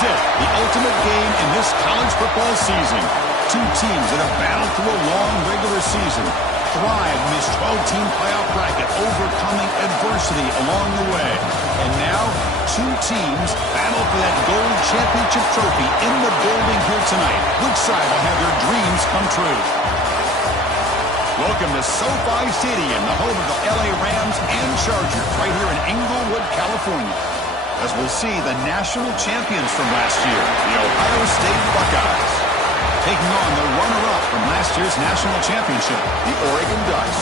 is it, the ultimate game in this college football season. Two teams that have battled through a long regular season, thrive in this 12-team playoff bracket, overcoming adversity along the way. And now, two teams battle for that gold championship trophy in the building here tonight. Which side will have their dreams come true? Welcome to SoFi Stadium, the home of the LA Rams and Chargers, right here in Inglewood, California, as we'll see the national champions from last year, the Ohio State Buckeyes, taking on the runner-up from last year's national championship, the Oregon Ducks.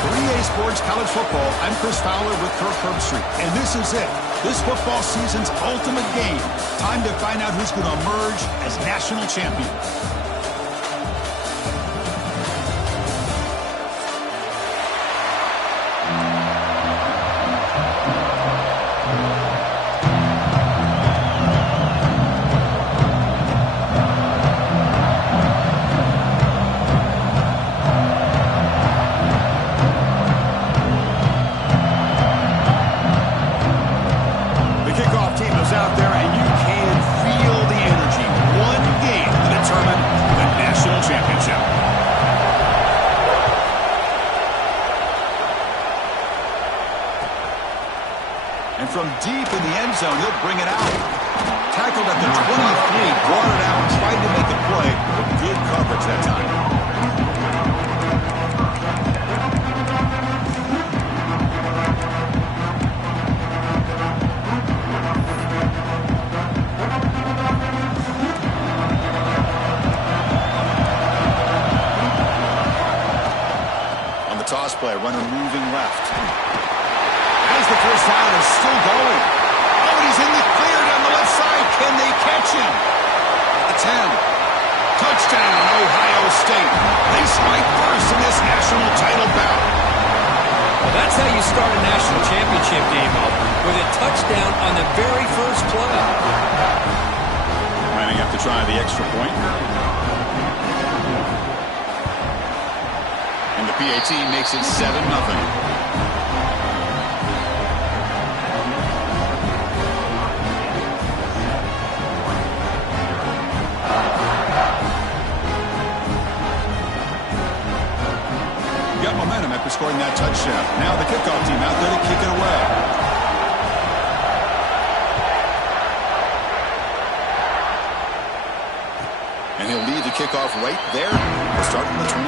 For EA Sports College Football, I'm Chris Fowler with Kirk Herbstreit, and this is it. This football season's ultimate game. Time to find out who's going to emerge as national champions. From deep in the end zone, he'll bring it out. Tackled at the 23, brought it out, tried to make the play. Good coverage that time. On the toss play, runner moving left. The first down is still going. Oh, and he's in the clear down the left side. Can they catch him? The 10. Touchdown, Ohio State. They strike first in this national title bout. Well, that's how you start a national championship game off, with a touchdown on the very first play. Lining up to try the extra point. And the PAT makes it 7-0. Momentum after scoring that touchdown. Now the kickoff team out there to kick it away. And he'll lead the kickoff right there. We'll start from the 25.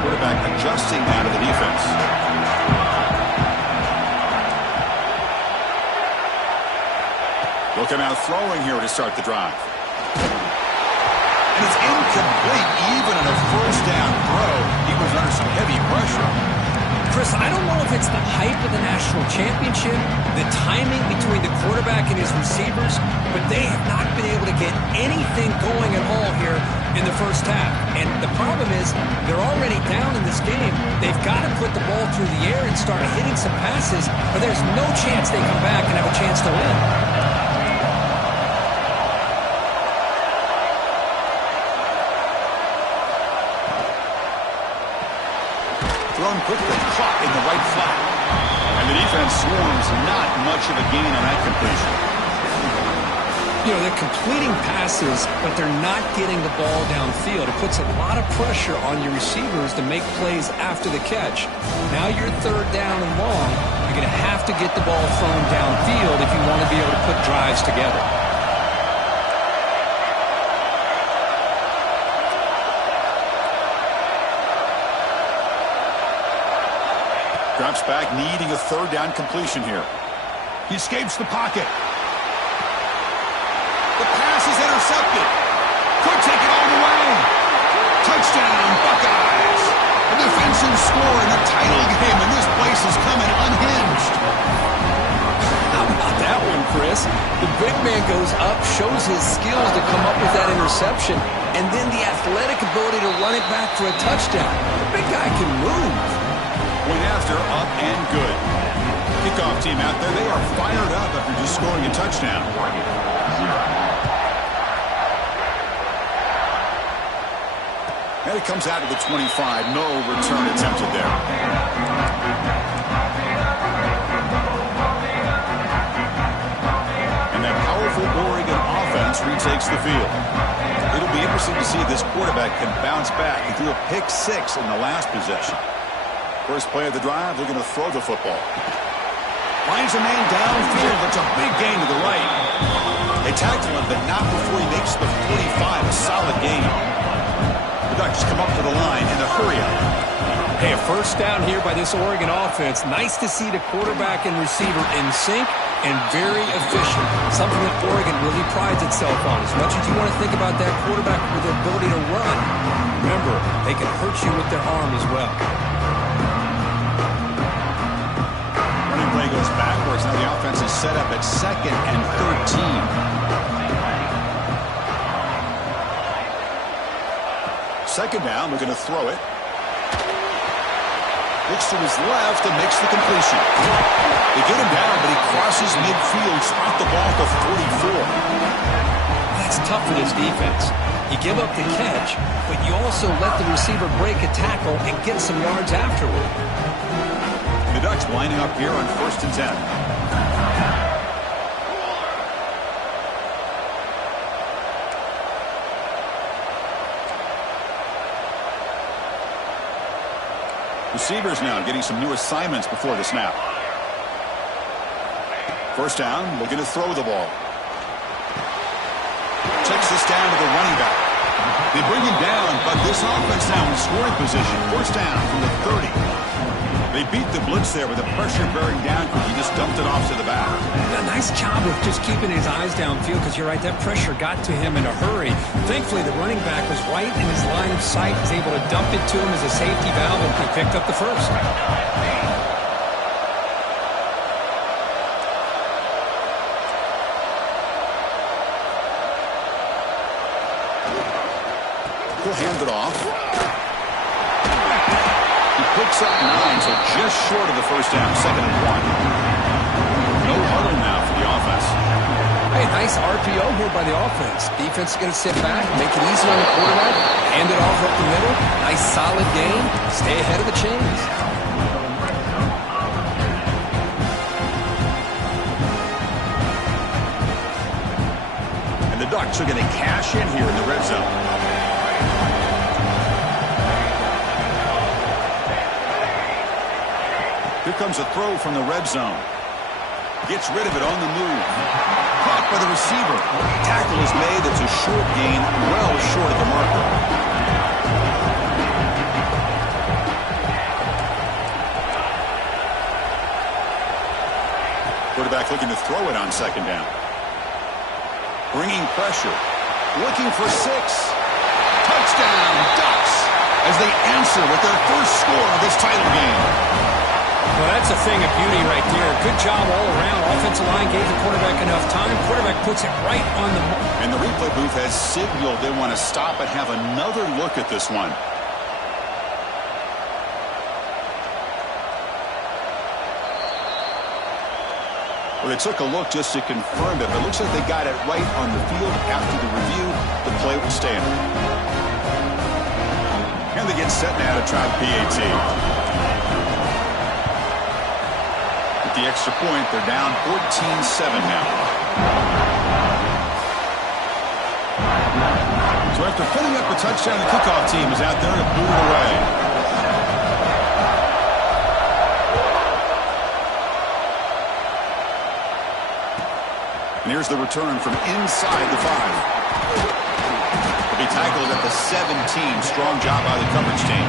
Quarterback adjusting now to the defense. They'll come out throwing here to start the drive. And it's incomplete, even in a first down throw. He was under some heavy pressure. Chris, I don't know if it's the hype of the national championship, the timing between the quarterback and his receivers, but they have not been able to get anything going at all here in the first half. And the problem is they're already down in this game. They've got to put the ball through the air and start hitting some passes, or there's no chance they come back and have a chance to win. Thrown quickly, caught in the right flat. And the defense swarms not much of a gain on that completion. You know, they're completing passes, but they're not getting the ball downfield. It puts a lot of pressure on your receivers to make plays after the catch. Now you're third down and long. You're going to have to get the ball thrown downfield if you want to be able to put drives together. Drops back, needing a third down completion here. He escapes the pocket. The pass is intercepted. Could take it all the way. Touchdown, Buckeyes. A defensive score in the title game, and this place is coming unhinged. How about that one, Chris? The big man goes up, shows his skills to come up with that interception, and then the athletic ability to run it back for a touchdown. The big guy can move. Went after, up and good. Kickoff team out there, they are fired up after just scoring a touchdown. And it comes out of the 25. No return attempted there. And that powerful Oregon offense retakes the field. It'll be interesting to see if this quarterback can bounce back. He threw a pick 6 in the last possession. First play of the drive, they're going to throw the football. Finds a man downfield. That's a big gain to the right. They tackle him, but not before he makes the 45. A solid gain. The Ducks come up to the line in a hurry up. Hey, a first down here by this Oregon offense. Nice to see the quarterback and receiver in sync and very efficient. Something that Oregon really prides itself on. As much as you want to think about that quarterback with the ability to run, remember, they can hurt you with their arm as well. Running play goes backwards. Now the offense is set up at 2nd and 13. Second down, we're going to throw it. Looks to his left and makes the completion. They get him down, but he crosses midfield, spot the ball to 44. That's tough for this defense. You give up the catch, but you also let the receiver break a tackle and get some yards afterward. The Ducks lining up here on 1st and 10. Receivers now getting some new assignments before the snap. First down, looking to throw the ball. Checks this down to the running back. They bring him down, but this offense now in scoring position. First down from the 30. They beat the blitz there with the pressure bearing down. He just dumped it off to the back. A nice job of just keeping his eyes downfield because you're right, that pressure got to him in a hurry. Thankfully, the running back was right in his line of sight, was able to dump it to him as a safety valve, and he picked up the first. He'll hand it off. Picks up 9, so just short of the first down, 2nd and 1. No huddle now for the offense. Hey, nice RPO here by the offense. Defense is going to sit back, make it easy on the quarterback, hand it off up the middle. Nice solid game. Stay ahead of the chains. And the Ducks are going to cash in here in the red zone. Here comes a throw from the red zone. Gets rid of it on the move. Caught by the receiver. Tackle is made. It's a short gain, well short of the marker. Quarterback looking to throw it on 2nd down. Bringing pressure. Looking for 6. Touchdown, Ducks, as they answer with their first score of this title game. Well, that's a thing of beauty right there. Good job all around. Offensive line gave the quarterback enough time. Quarterback puts it right on the mark. And the replay booth has signaled they want to stop and have another look at this one. Well, they took a look just to confirm it, but it looks like they got it right on the field. After the review, the play will stand. And they get set now to try the PAT. The extra point, they're down 14-7 now. So after putting up a touchdown, the kickoff team is out there to boot it away. And here's the return from inside the 5. He'll be tackled at the 17. Strong job by the coverage team.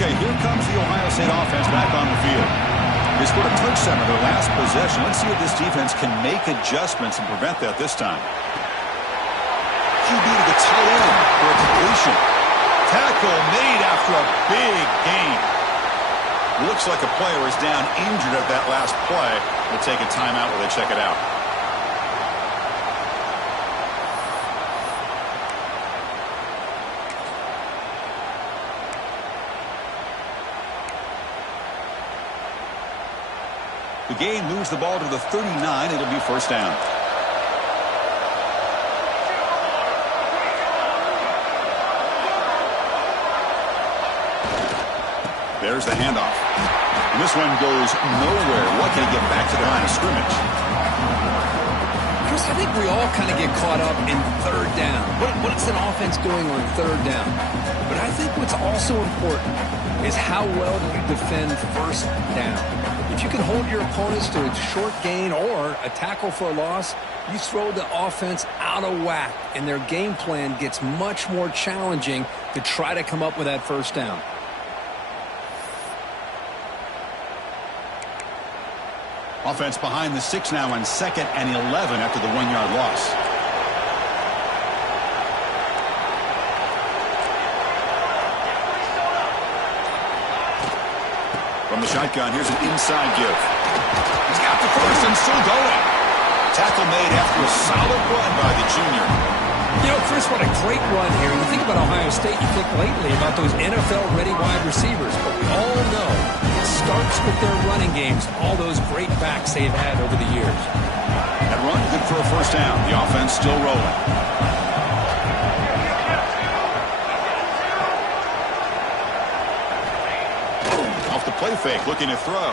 Okay, here comes the Ohio State offense back on the field. They scored a touchdown in their last possession. Let's see if this defense can make adjustments and prevent that this time. QB to the tight end for a completion. Tackle made after a big gain. Looks like a player is down injured at that last play. We'll take a timeout while they check it out. The game moves the ball to the 39. It'll be first down. There's the handoff. And this one goes nowhere. What can he get back to the line of scrimmage? Chris, I think we all kind of get caught up in third down. What's an offense doing on third down? But I think what's also important is how well do you defend first down. If you can hold your opponents to a short gain or a tackle for a loss, you throw the offense out of whack, and their game plan gets much more challenging to try to come up with that first down. Offense behind the 6 now on 2nd and 11 after the 1-yard loss. From the shotgun, here's an inside give. He's got the first and still going. Tackle made after a solid run by the junior. You know, Chris, what a great run here. You think about Ohio State, you think lately about those NFL-ready wide receivers, but we all know it starts with their running games, all those great backs they've had over the years. That run, good for a first down. The offense still rolling. Off the play fake, looking to throw.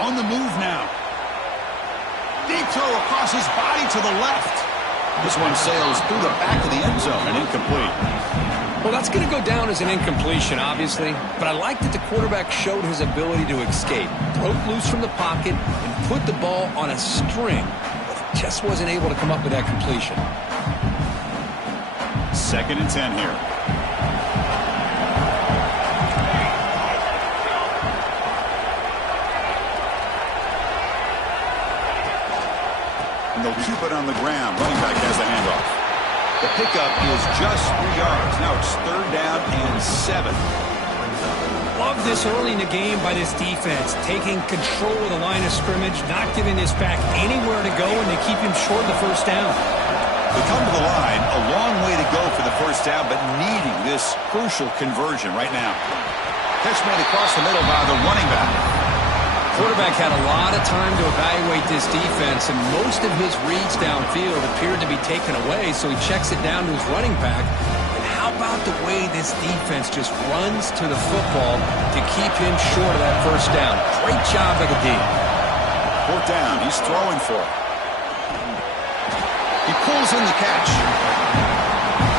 On the move now. Deep throw across his body to the left. This one sails through the back of the end zone and incomplete. Well, that's going to go down as an incompletion, obviously. But I like that the quarterback showed his ability to escape. Broke loose from the pocket and put the ball on a string. But he just wasn't able to come up with that completion. 2nd and 10 here. And they'll keep it on the ground. Running back has the handoff. The pickup is just 3 yards. Now it's 3rd down and 7. Love this early in the game by this defense, taking control of the line of scrimmage, not giving this back anywhere to go, and they keep him short of the first down. They come to the line, a long way to go for the first down, but needing this crucial conversion right now. Catch made across the middle by the running back. Quarterback had a lot of time to evaluate this defense, and most of his reads downfield appeared to be taken away, so he checks it down to his running back. And how about the way this defense just runs to the football to keep him short of that first down? Great job by the D. 4th down, he's throwing for it. He pulls in the catch.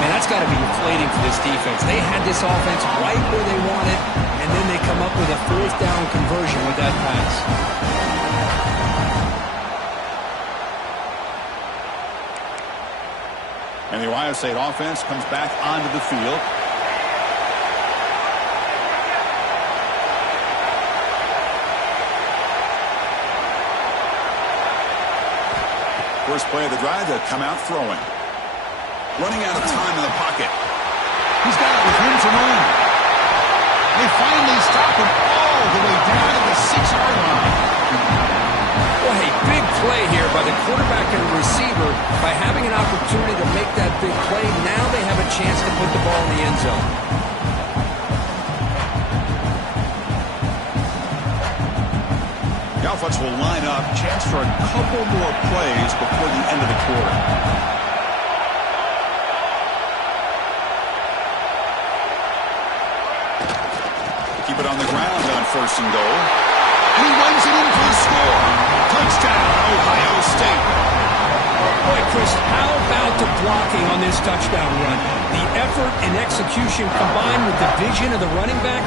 Man, that's got to be inflating for this defense. They had this offense right where they wanted, and then they come up with a 4th down conversion with that pass. And the Ohio State offense comes back onto the field. First play of the drive, they'll come out throwing. Running out of time in the pocket. He's got it with room to run. They finally stop him all the way down to the 6-yard line. Well, hey, big play here by the quarterback and the receiver. By having an opportunity to make that big play, now they have a chance to put the ball in the end zone. The offense will line up. Chance for a couple more plays before the end of the quarter. Keep it on the ground on 1st and goal. And he runs it in for the score. Touchdown, Ohio State. Boy, Chris, how about the blocking on this touchdown run? The effort and execution combined with the vision of the running back,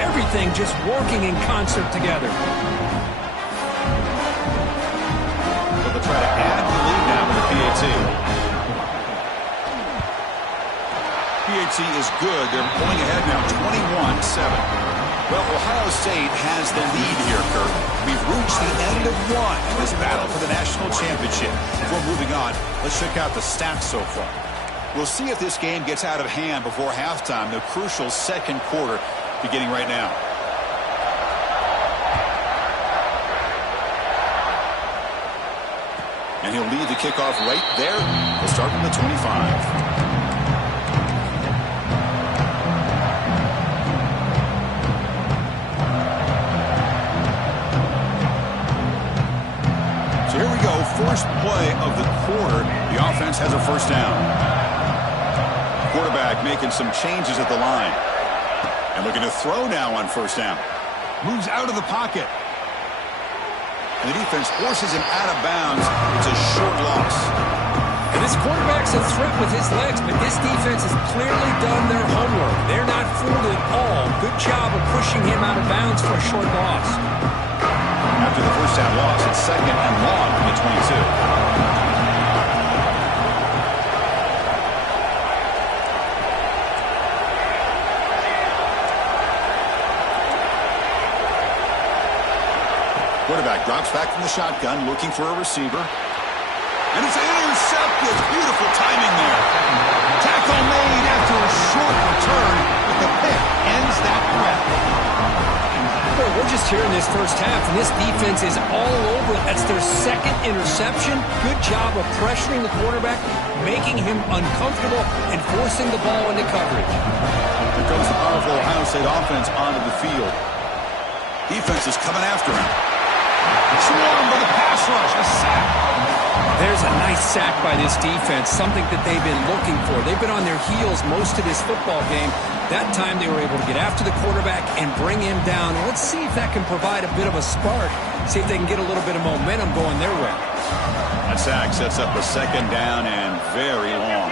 everything just working in concert together. So they'll try to add the lead now with the PAT. PAT is good. They're going ahead now 21-7. Well, Ohio State has the lead here, Kirk. We've reached the end of one in this battle for the national championship. Before moving on, let's check out the stats so far. We'll see if this game gets out of hand before halftime, the crucial 2nd quarter beginning right now. And he'll lead the kickoff right there. We'll start from the 25. first play of the quarter, the offense has a first down. Quarterback making some changes at the line. And looking to throw now on first down. Moves out of the pocket. And the defense forces him out of bounds. It's a short loss. And this quarterback's a threat with his legs, but this defense has clearly done their homework. They're not fooled at all. Good job of pushing him out of bounds for a short loss. After the first down loss, it's second and long from the 22. Quarterback drops back from the shotgun, looking for a receiver. And it's intercepted. Beautiful timing there. Tackle made after a short return, but the pick ends that threat. Boy, we're just here in this first half, and this defense is all over. That's their second interception. Good job of pressuring the quarterback, making him uncomfortable, and forcing the ball into coverage. Here comes the powerful Ohio State offense onto the field. Defense is coming after him. Swarmed by the pass rush. A sack. There's a nice sack by this defense, something that they've been looking for. They've been on their heels most of this football game. That time they were able to get after the quarterback and bring him down. Let's see if that can provide a bit of a spark. See if they can get a little bit of momentum going their way. That sack sets up a second down and very long.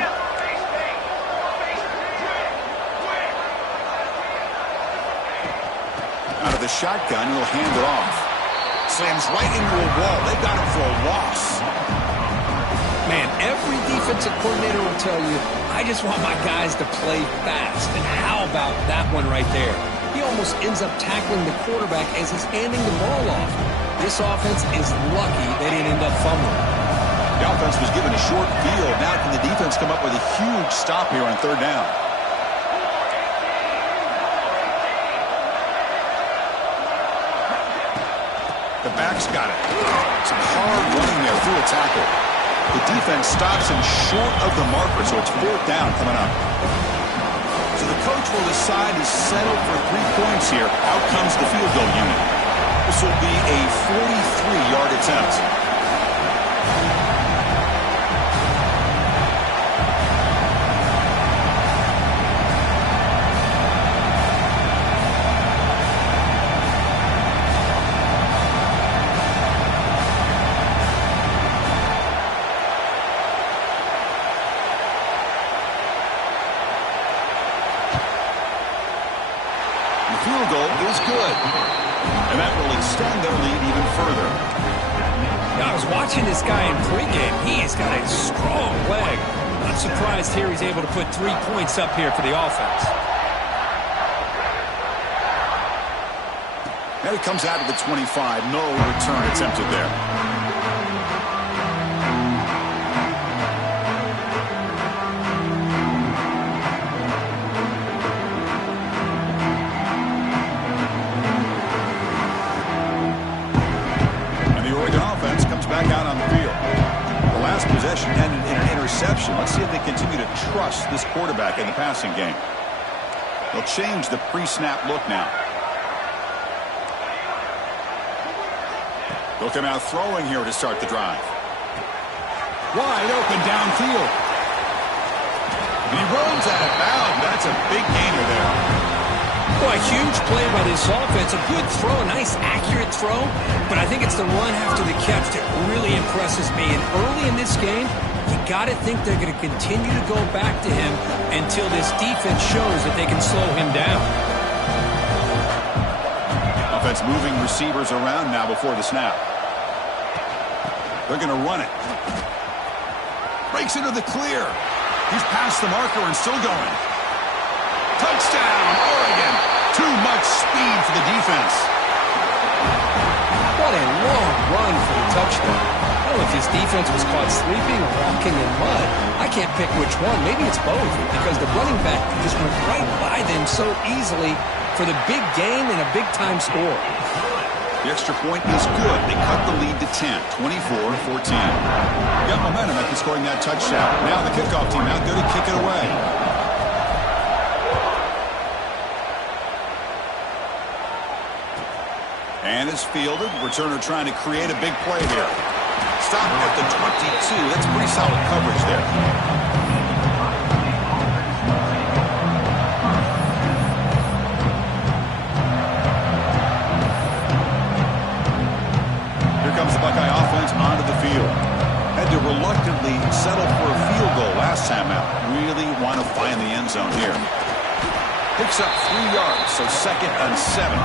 Out of the shotgun, he'll hand it off. Slams right into a wall. They've got him for a loss. Man, every defensive coordinator will tell you, I just want my guys to play fast. And how about that one right there? He almost ends up tackling the quarterback as he's handing the ball off. This offense is lucky they didn't end up fumbling. The offense was given a short field. Now can the defense come up with a huge stop here on third down? The back's got it. Some hard running there through a tackle. The defense stops him short of the marker, so it's fourth down coming up. So the coach will decide to settle for 3 points here. Out comes the field goal unit. This will be a 43-yard attempt. Field goal is good. And that will extend their lead even further. I was watching this guy in pregame. He's got a strong leg. Not surprised here he's able to put 3 points up here for the offense. And it comes out of the 25. No return attempted there. Out on the field. The last possession ended in an interception. Let's see if they continue to trust this quarterback in the passing game. They'll change the pre-snap look now. They'll come out throwing here to start the drive. Wide open downfield. And he runs out of bounds. That's a big gainer there. Boy, a huge play by this offense. A good throw, a nice accurate throw. But I think it's the run after the catch that really impresses me. And early in this game, you got to think they're going to continue to go back to him until this defense shows that they can slow him down. Offense moving receivers around now before the snap. They're going to run it. Breaks into the clear. He's past the marker and still going. Touchdown, Oregon. Too much speed for the defense. What a long run for the touchdown. I don't know if this defense was caught sleeping or walking in mud. I can't pick which one. Maybe it's both, because the running back just went right by them so easily for the big gain and a big-time score. The extra point is good. They cut the lead to 10, 24-14. Got momentum after scoring that touchdown. Now the kickoff team out there to kick it away. And it's fielded. Returner trying to create a big play here. Stop at the 22. That's pretty solid coverage there. Here comes the Buckeye offense onto the field. Had to reluctantly settle for a field goal last time out. Really want to find the end zone here. Picks up 3 yards, so 2nd and 7.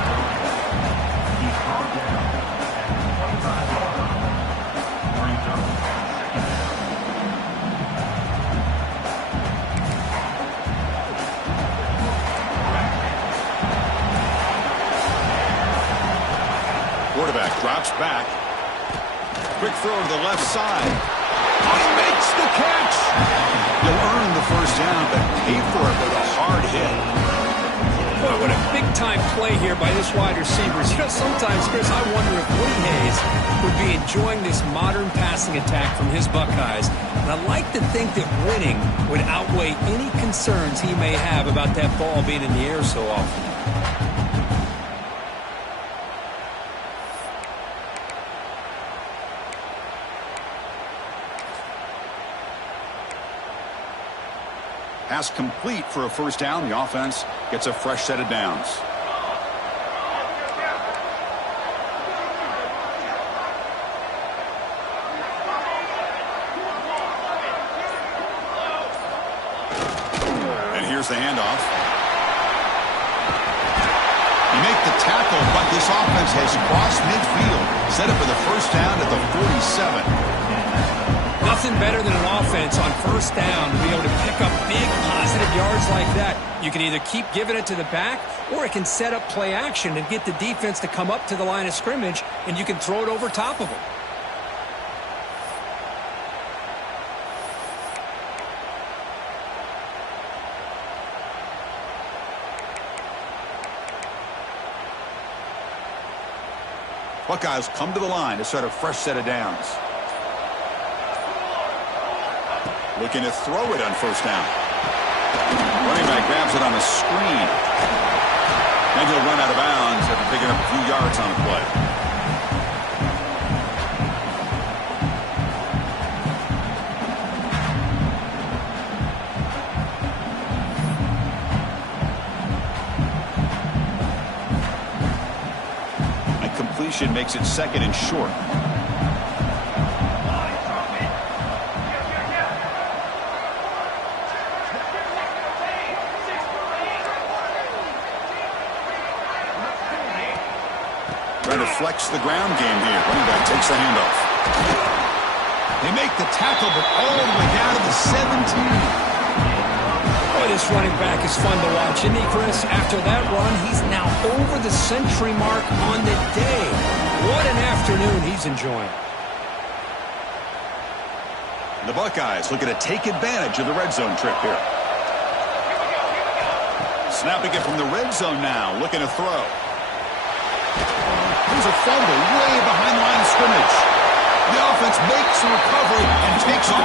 Quarterback drops back. Quick throw to the left side. Oh, he makes the catch. He'll earn the first down, but pay for it with a hard hit. Boy, what a big-time play here by this wide receiver. You know, sometimes, Chris, I wonder if Woody Hayes would be enjoying this modern passing attack from his Buckeyes. And I like to think that winning would outweigh any concerns he may have about that ball being in the air so often. Pass complete for a first down. The offense gets a fresh set of downs. And here's the handoff. You make the tackle, but this offense has crossed midfield. Set up for the first down at the 47. Nothing better than an offense on first down to be able to pick up big positive yards like that. You can either keep giving it to the back, or it can set up play action and get the defense to come up to the line of scrimmage, and you can throw it over top of them. Buckeyes come to the line to set a fresh set of downs. Looking to throw it on first down. Running back grabs it on the screen. And he'll run out of bounds after picking up a few yards on the play. And completion makes it 2nd and short. Trying to flex the ground game here. Running back takes the handoff. They make the tackle, but all the way down to the 17. Boy, this running back is fun to watch, isn't he, Chris? After that run, he's now over the century mark on the day. What an afternoon he's enjoying. The Buckeyes looking to take advantage of the red zone trip here. Snapping it from the red zone now, looking to throw. There's a fumble way behind the line of scrimmage. The offense makes a recovery and takes off.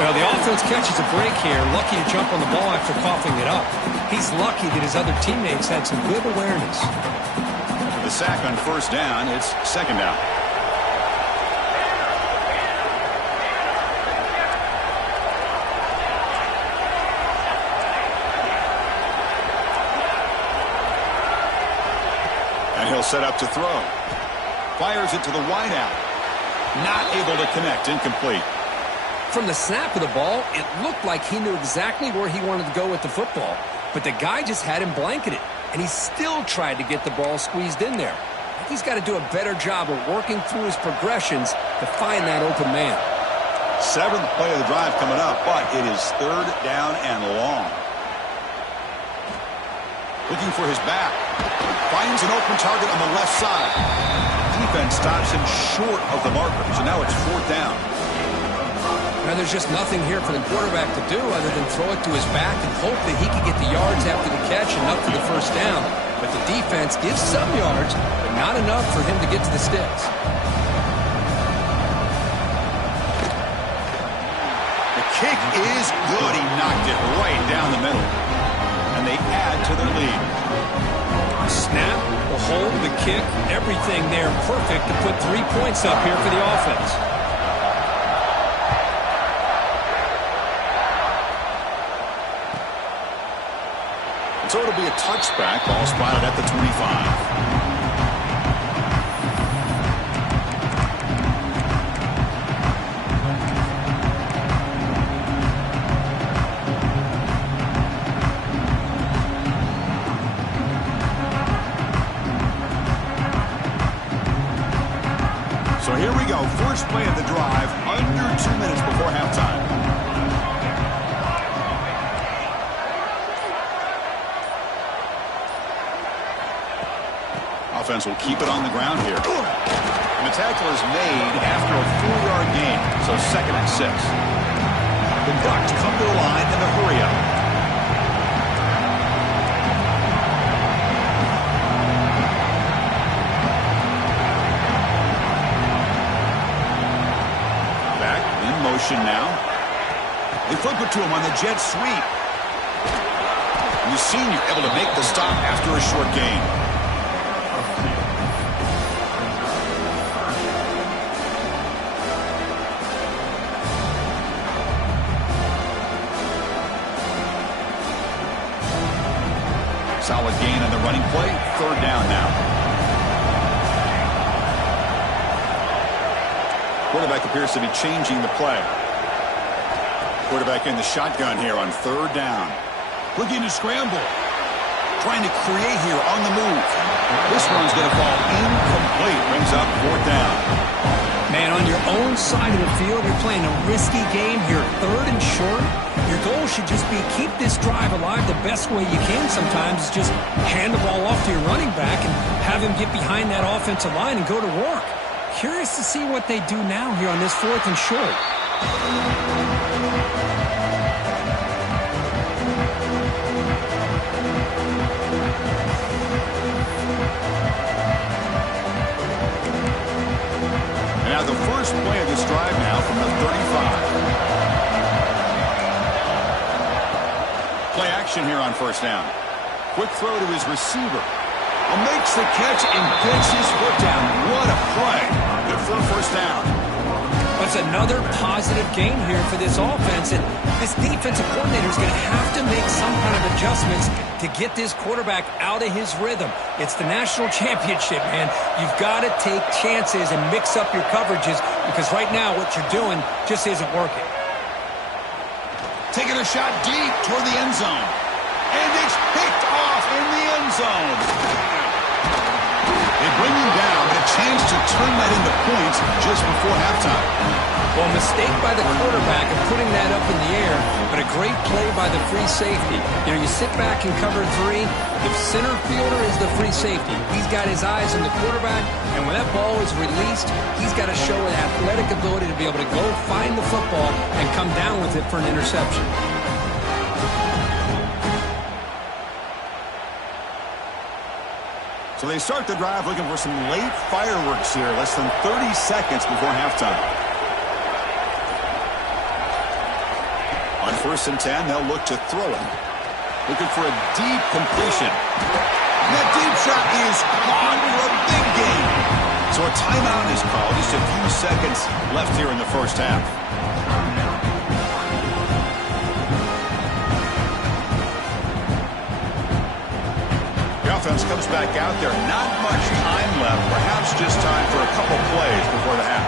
Well, the offense catches a break here. Lucky to jump on the ball after coughing it up. He's lucky that his other teammates had some good awareness. The sack on first down. It's 2nd down. He'll set up to throw. Fires it to the wideout. Not able to connect. Incomplete. From the snap of the ball, it looked like he knew exactly where he wanted to go with the football. But the guy just had him blanketed, and he still tried to get the ball squeezed in there. I think he's got to do a better job of working through his progressions to find that open man. 7th play of the drive coming up, but it is 3rd down and long. Looking for his back. Finds an open target on the left side. Defense stops him short of the marker, so now it's 4th down. Now there's just nothing here for the quarterback to do other than throw it to his back and hope that he can get the yards after the catch and up to the first down. But the defense gives some yards, but not enough for him to get to the sticks. The kick is good. He knocked it right down the middle. And they add to their lead. The snap, the hold, the kick, everything there perfect to put 3 points up here for the offense. So it'll be a touchback, ball spotted at the 25. So here we go, first play of the drive, under 2 minutes before halftime. Offense will keep it on the ground here. And the tackle is made after a 4-yard gain, so 2nd and 6. The Ducks come to the line in the hurry-up. Motion now. They flip it to him on the jet sweep. And the senior able to make the stop after a short gain. Solid gain on the running play. 3rd down now. Quarterback appears to be changing the play. Quarterback in the shotgun here on 3rd down. Looking to scramble. Trying to create here on the move. This one's going to fall incomplete. Brings up 4th down. Man, on your own side of the field, you're playing a risky game here. 3rd and short. Your goal should just be keep this drive alive the best way you can sometimes. Is just hand the ball off to your running back and have him get behind that offensive line and go to work. Curious to see what they do now here on this 4th and short. And now the first play of this drive now from the 35. Play action here on 1st down. Quick throw to his receiver. Makes the catch and gets his foot down. What a play. Good for a 1st down. That's another positive gain here for this offense. And this defensive coordinator is going to have to make some kind of adjustments to get this quarterback out of his rhythm. It's the national championship, man. You've got to take chances and mix up your coverages because right now what you're doing just isn't working. Taking a shot deep toward the end zone. And it's picked off in the end zone. They bring him down, a chance to turn that into points just before halftime. Well, mistake by the quarterback of putting that up in the air, but a great play by the free safety. You know, you sit back and cover 3. The center fielder is the free safety. He's got his eyes on the quarterback, and when that ball is released, he's got to show an athletic ability to be able to go find the football and come down with it for an interception. So they start the drive looking for some late fireworks here, less than 30 seconds before halftime. On 1st and 10, they'll look to throw it. Looking for a deep completion. And that deep shot is caught for a big gain. So a timeout is called. Just a few seconds left here in the 1st half. Offense comes back out there. Not much time left. Perhaps just time for a couple plays before the half.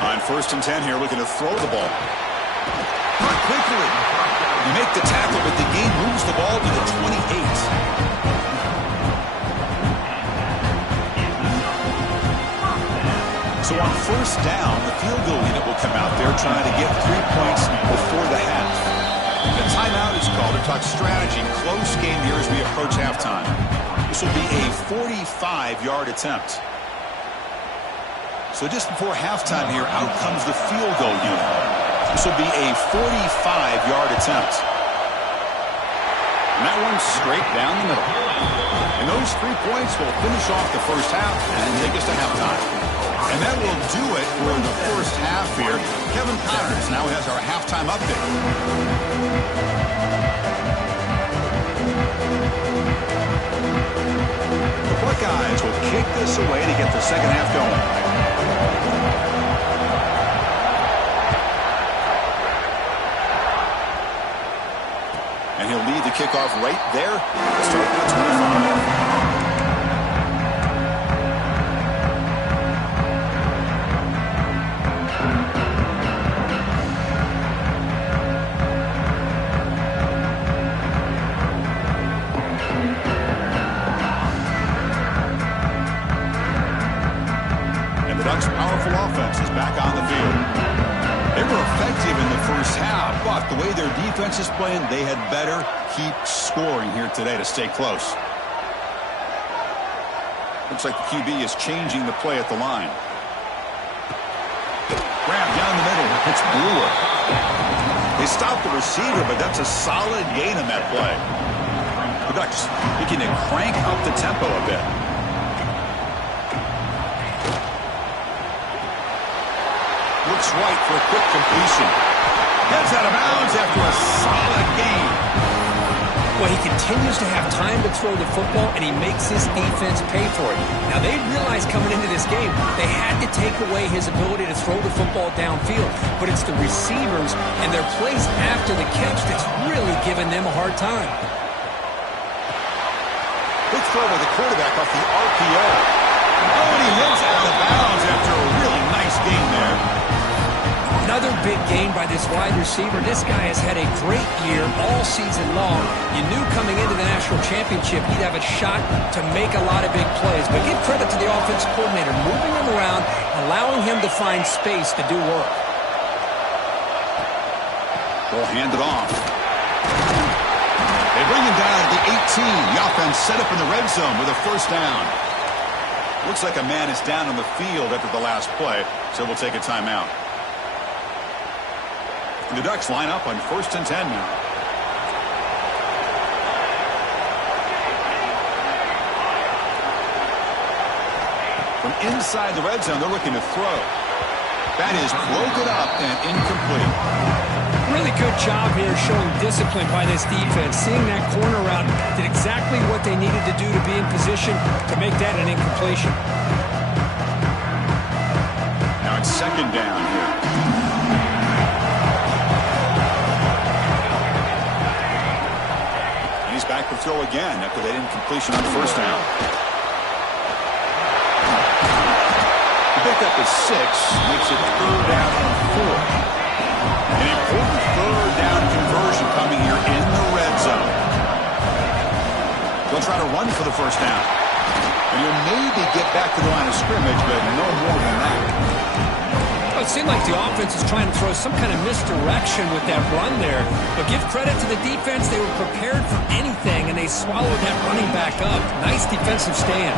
On 1st and 10 here, looking to throw the ball. Not quickly. You make the tackle, but the game moves the ball to the 28. So on 1st down, the field goal unit will come out there trying to get 3 points before the half. The timeout is called to talk strategy. Close game here as we approach halftime. This will be a 45-yard attempt. So just before halftime here, out comes the field goal unit. This will be a 45-yard attempt. And that one's straight down the middle. And those 3 points will finish off the 1st half and take us to halftime. And that will do it for the 1st half here. Kevin Connors now has our halftime update. The Buckeyes will kick this away to get the 2nd half going. kickoff right there. Let's start at 25. Powerful offense is back on the field. They were effective in the first half, but the way their defense is playing, they had better keep scoring here today to stay close. Looks like the QB is changing the play at the line. Grab down the middle. It's Brewer. They stopped the receiver, but that's a solid gain on that play. The Ducks looking to crank up the tempo a bit. Looks right for a quick completion. Heads out of bounds after a solid gain. Well, he continues to have time to throw the football, and he makes his defense pay for it. Now, they realized coming into this game they had to take away his ability to throw the football downfield, but it's the receivers and their plays after the catch that's really giving them a hard time. Big throw by the quarterback off the RPO. Oh, and he heads out of bounds after a really nice gain there. Another big gain by this wide receiver. This guy has had a great year all season long. You knew coming into the national championship he'd have a shot to make a lot of big plays. But give credit to the offensive coordinator, moving him around, allowing him to find space to do work. Ball handed off. They bring him down at the 18. The offense set up in the red zone with a first down. Looks like a man is down on the field after the last play, so we'll take a timeout. The Ducks line up on 1st and 10 now. From inside the red zone, they're looking to throw. That is broken up and incomplete. Really good job here showing discipline by this defense. Seeing that corner route, did exactly what they needed to do to be in position to make that an incompletion. Now it's 2nd down here. He's back to throw again after that incompletion on 1st down. The pickup is 6, makes it 3rd down and 4. An important 3rd down conversion coming here in the red zone. They'll try to run for the 1st down. And you'll maybe get back to the line of scrimmage, but no more than that. Well, it seemed like the offense is trying to throw some kind of misdirection with that run there. But give credit to the defense. They were prepared for anything, and they swallowed that running back up. Nice defensive stand.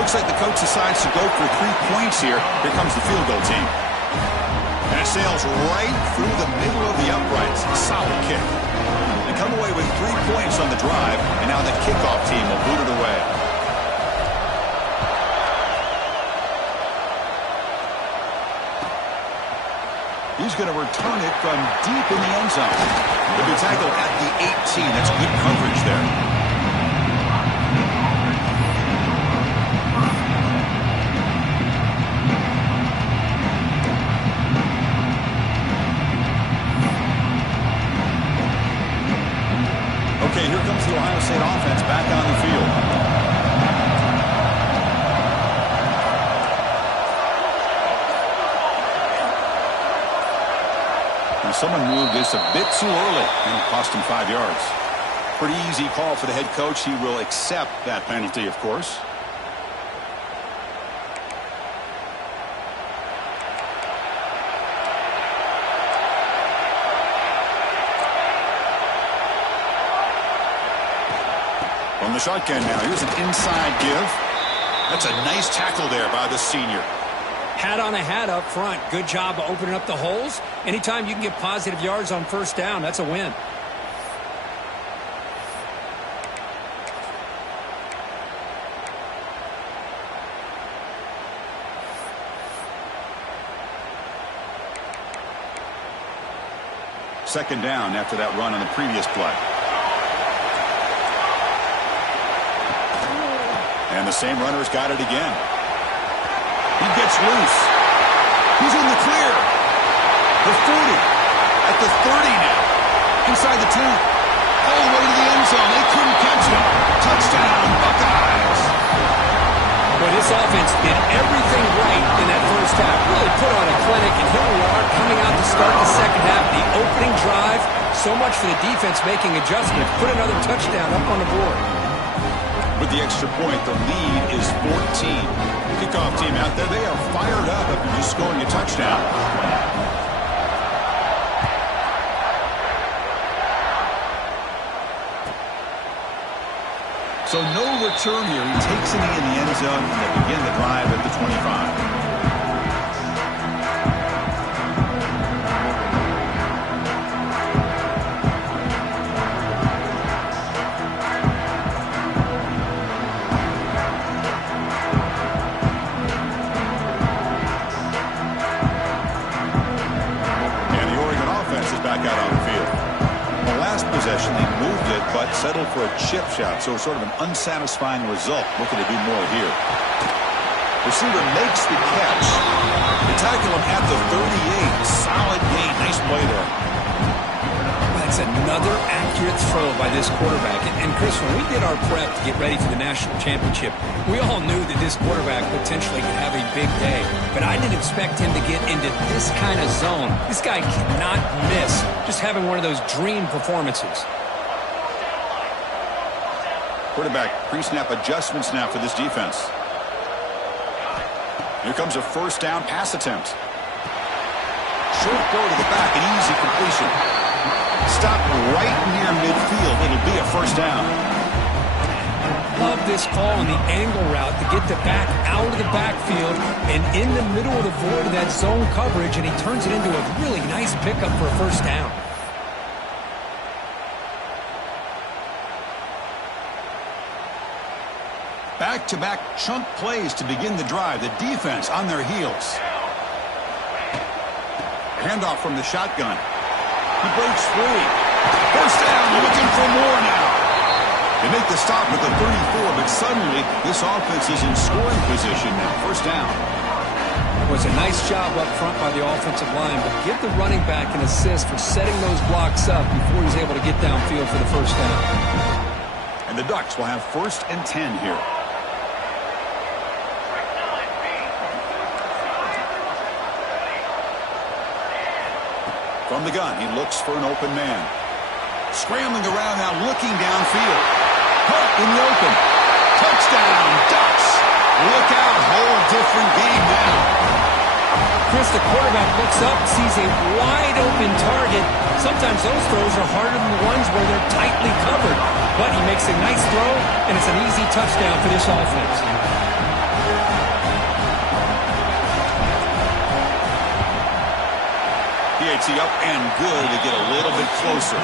Looks like the coach decides to go for 3 points here. Here comes the field goal team. And it sails right through the middle of the uprights. Solid kick. They come away with 3 points on the drive, and now the kickoff team will boot it away. He's going to return it from deep in the end zone. He'll be tackled at the 18. That's good coverage there. Okay, here comes the Ohio State offense back on the field. Someone moved this a bit too early, and it cost him 5 yards. Pretty easy call for the head coach. He will accept that penalty, of course. From the shotgun now, here's an inside give. That's a nice tackle there by the senior. Hat on a hat up front. Good job of opening up the holes. Anytime you can get positive yards on 1st down, that's a win. Second down after that run on the previous play. And the same runner's got it again. He gets loose. He's in the clear. The 40. At the 30 now. Inside the 10. all the way to the end zone. They couldn't catch him. Touchdown, Buckeyes. Well, this offense did everything right in that first half. Really put on a clinic, and here we are coming out to start the second half. The opening drive, so much for the defense making adjustments. Put another touchdown up on the board. With the extra point, the lead is 14. Kickoff team out there, they are fired up after just scoring a touchdown. So no return here. He takes it in the end zone, and they begin the drive at the 25. Possession. They moved it, but settled for a chip shot. So sort of an unsatisfying result. Looking to do more here. Receiver makes the catch. They tackle him at the 38. Solid gain. Nice play there. That's another accurate throw by this quarterback. And Chris, when we did our prep to get ready for the national championship, we all knew that this quarterback potentially could have a big day. But I didn't expect him to get into this kind of zone. This guy cannot miss. Just having one of those dream performances. Quarterback pre-snap adjustments now for this defense. Here comes a first down pass attempt. Short throw to the back, an easy completion. Stop right near midfield. It'll be a first down. Love this call on the angle route to get the back out of the backfield and in the middle of the void of that zone coverage, and he turns it into a really nice pickup for a first down. Back-to-back chunk plays to begin the drive. The defense on their heels. Handoff from the shotgun. He breaks free. First down, looking for more now. They make the stop at the 34, but suddenly this offense is in scoring position now. First down. It was a nice job up front by the offensive line, but give the running back an assist for setting those blocks up before he's able to get downfield for the first down. And the Ducks will have 1st and 10 here. From the gun, he looks for an open man. Scrambling around now, looking downfield. Hunt in the open. Touchdown, Ducks. Look out, whole different game now. Chris, the quarterback looks up, sees a wide open target. Sometimes those throws are harder than the ones where they're tightly covered. But he makes a nice throw, and it's an easy touchdown for this offense. PAT up and good to get a little bit closer.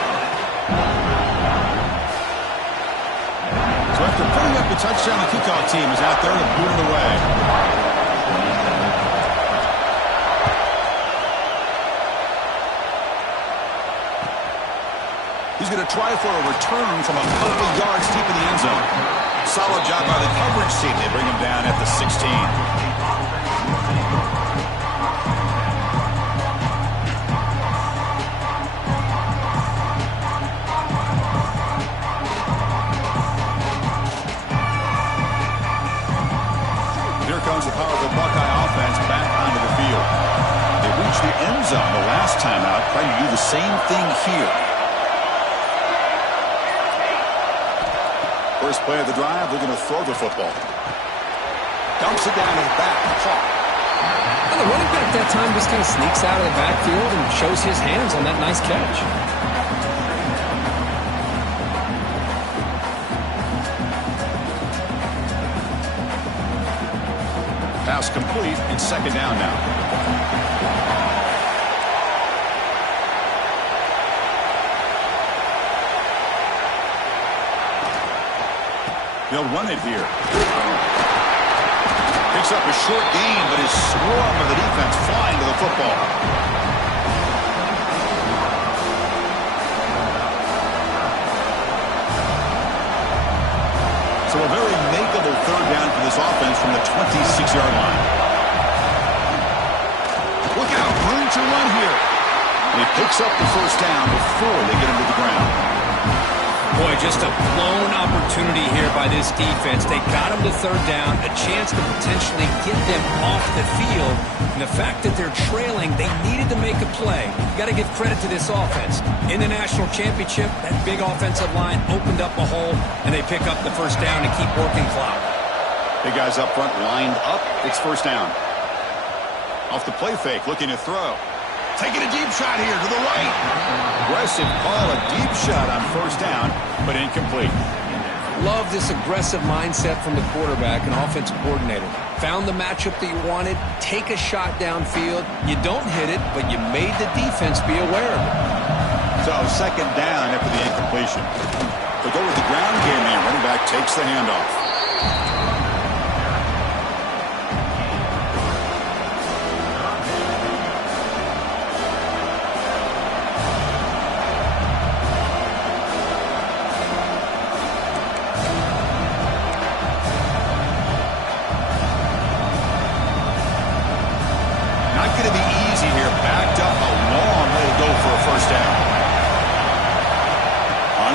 So after putting up the touchdown, the kickoff team is out there to boot it away. He's going to try for a return from a couple of yards deep in the end zone. Solid job by the coverage team. They bring him down at the 16. Comes the powerful Buckeye offense back onto the field. They reached the end zone the last time out, trying to do the same thing here. First play of the drive, they're going to throw the football. Dumps it down to the back. Well, the running back that time just kind of sneaks out of the backfield and shows his hands on that nice catch. Pass complete, and second down now. They'll run it here. Picks up a short gain, but his swarm of the defense flying to the football. So a very makeable third down for this offense from the 26-yard line. Look out, room to run here. And he picks up the first down before they get him to the ground. Boy, just a blown opportunity here by this defense. They got them to third down, a chance to potentially get them off the field. And the fact that they're trailing, they needed to make a play. You got to give credit to this offense. In the national championship, that big offensive line opened up a hole, and they pick up the first down and keep working clock. Big guys up front lined up. It's first down. Off the play fake, looking to throw. Taking a deep shot here to the right. Aggressive call, a deep shot on first down, but incomplete. Love this aggressive mindset from the quarterback and offensive coordinator. Found the matchup that you wanted, take a shot downfield. You don't hit it, but you made the defense be aware of it. So second down after the incompletion. They'll go with the ground game here. Running back takes the handoff.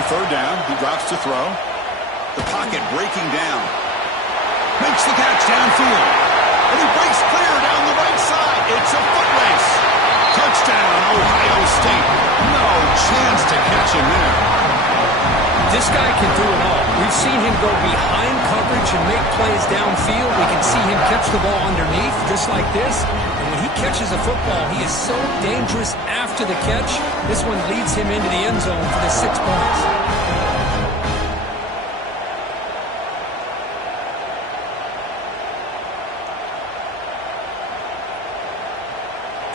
Third down, he drops to throw. The pocket breaking down. Makes the catch downfield. And he breaks clear down the right side. It's a foot race. Touchdown, Ohio State. No chance to catch him there. This guy can do it all. We've seen him go behind coverage and make plays downfield. We can see him catch the ball underneath, just like this. And when he catches a football, he is so dangerous after the catch. This one leads him into the end zone for the 6 points.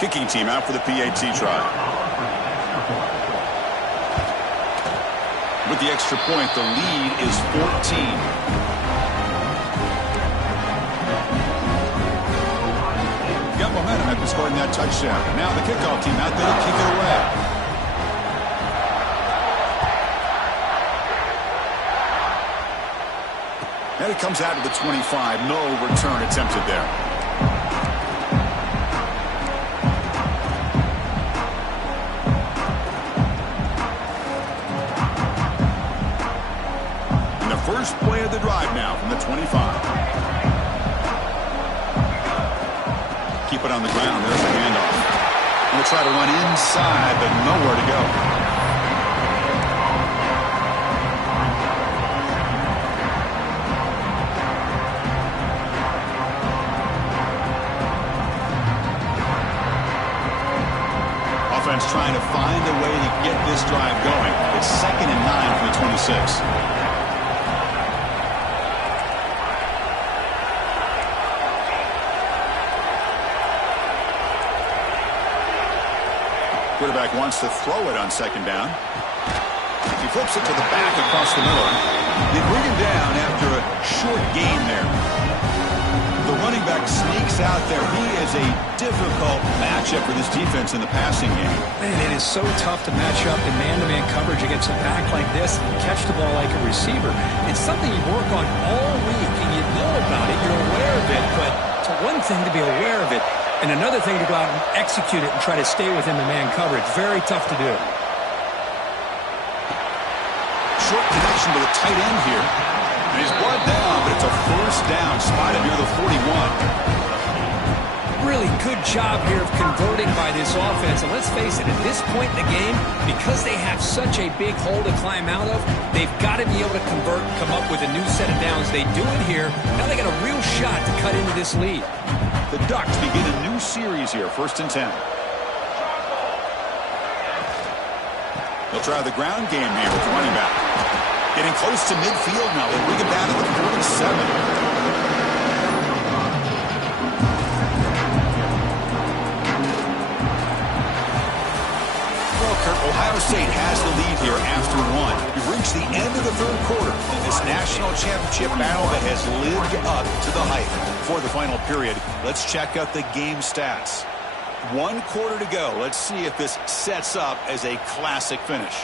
Kicking team out for the PAT try. With the extra point, the lead is 14. Got momentum after scoring that touchdown. Now the kickoff team out there to kick it away. And it comes out to the 25. No return attempted there. First play of the drive now from the 25. Keep it on the ground. There's the handoff. We'll try to run inside, but nowhere to go. Offense trying to find a way to get this drive going. It's 2nd and 9 from the 26. Quarterback wants to throw it on second down. He flips it to the back across the middle. They bring him down after a short gain there. The running back sneaks out there. He is a difficult matchup for this defense in the passing game. Man, it is so tough to match up in man-to-man coverage against a back like this and catch the ball like a receiver. It's something you work on all week, and you know about it. You're aware of it, but it's one thing to be aware of it, and another thing to go out and execute it and try to stay within the man coverage. Very tough to do. Short connection to the tight end here. And he's brought down, but it's a first down spotted near the 41. Really good job here of converting by this offense. And let's face it, at this point in the game, because they have such a big hole to climb out of, they've got to be able to convert and come up with a new set of downs. They do it here. Now they got a real shot to cut into this lead. The Ducks begin a new series here, 1st and 10. They'll try the ground game here with the running back. Getting close to midfield now. They bring him down to the 47. Well, Kurt, Ohio State has the lead here after one. We've reached the end of the 3rd quarter in this national championship battle that has lived up to the hype. For the final period, let's check out the game stats. 1 quarter to go. Let's see if this sets up as a classic finish.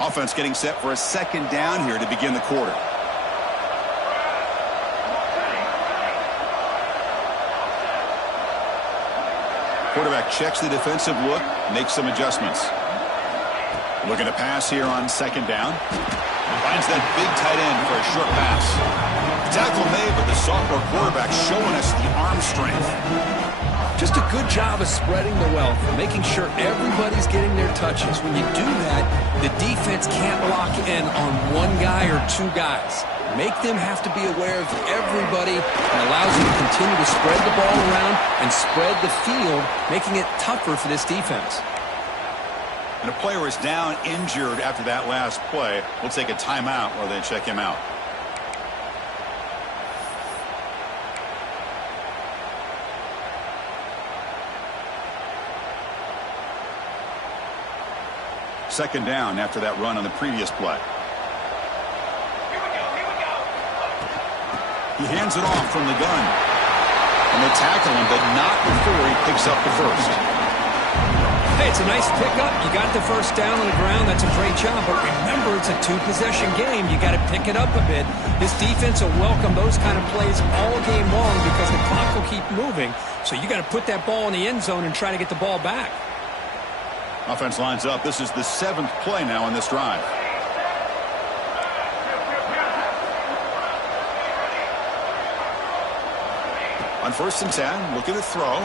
Offense getting set for a 2nd down here to begin the quarter. Quarterback checks the defensive look, makes some adjustments. Looking to pass here on second down. Finds that big tight end for a short pass. Tackle made, but the sophomore quarterback showing us the arm strength. Just a good job of spreading the wealth, making sure everybody's getting their touches. When you do that, the defense can't lock in on one guy or two guys. Make them have to be aware of everybody and allows you to continue to spread the ball around and spread the field, making it tougher for this defense. And a player is down injured after that last play. We'll take a timeout while they check him out. Second down after that run on the previous play. He hands it off from the gun. And they tackle him, but not before he picks up the first. Hey, it's a nice pickup. You got the first down on the ground. That's a great job. But remember, it's a two-possession game. You got to pick it up a bit. This defense will welcome those kind of plays all game long because the clock will keep moving. So you got to put that ball in the end zone and try to get the ball back. Offense lines up. This is the 7th play now on this drive. On 1st and 10, looking to throw.